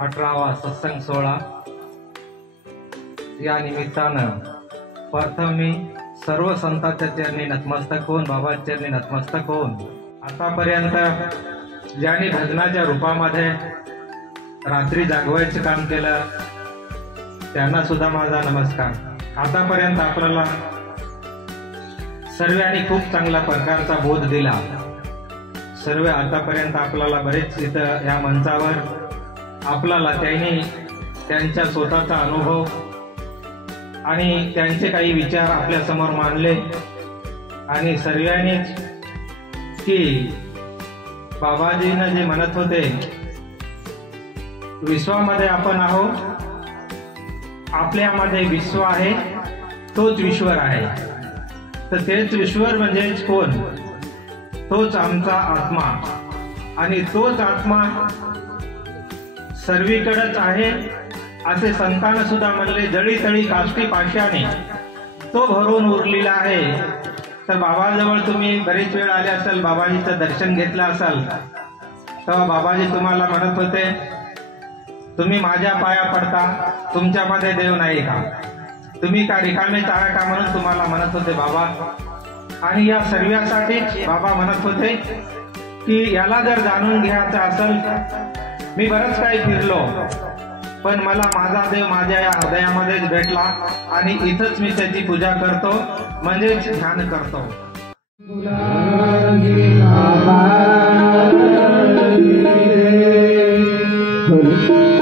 18वा सत्संग सोहळा या निमित्तानं प्रथम मी सर्व संतांच्या चरणी नतमस्तक होऊन बाबांच्या चरणी नतमस्तक होऊन आतापर्यंत ज्यांनी भजनाच्या रूपामध्ये रात्री जागवायचं काम केलं त्यांना सुद्धा माझा नमस्कार। आतापर्यंत आपल्याला सर्वांनी खूप चांगला प्रकारचा बोध दिला। सर्व आतापर्यंत आपल्याला बरेच इथं या मंचावर आपल्याला त्यांनी त्यांच्या स्वतःचा अनुभव आणि त्यांचे काही विचार आपल्या समोर मांडले आणि सर्वांनी की बाबाजीनं जे म्हणत होते विश्वामध्ये आपण आहोत, आपल्यामध्ये विश्व आहे, तोच ईश्वर आहे। तर तेच ईश्वर म्हणजेच कोण? तोच आमचा आत्मा आणि तोच आत्मा सर्वीकडेच आहे असे संतांना सुद्धा म्हणले। जळी तळी काष्टी पाशाने तो भरून उरलेला आहे। तर बाबाजवळ तुम्ही बरेच वेळ आले असाल, बाबाजीचं दर्शन घेतलं असाल, तेव्हा बाबाजी तुम्हाला म्हणत होते तुम्ही माझ्या पाया पडता, तुमच्यामध्ये देव नाही का? तुम्ही का रिकामेच आहे का म्हणून तुम्हाला म्हणत होते बाबा। आणि या सर्वांसाठी बाबा म्हणत होते की याला जर जाणून घ्यायचं असेल, मी बरंच काही फिरलो पण मला माझा देव माझ्या या हृदयामध्येच भेटला आणि इथंच मी त्याची पूजा करतो म्हणजेच ध्यान करतो। Thank you.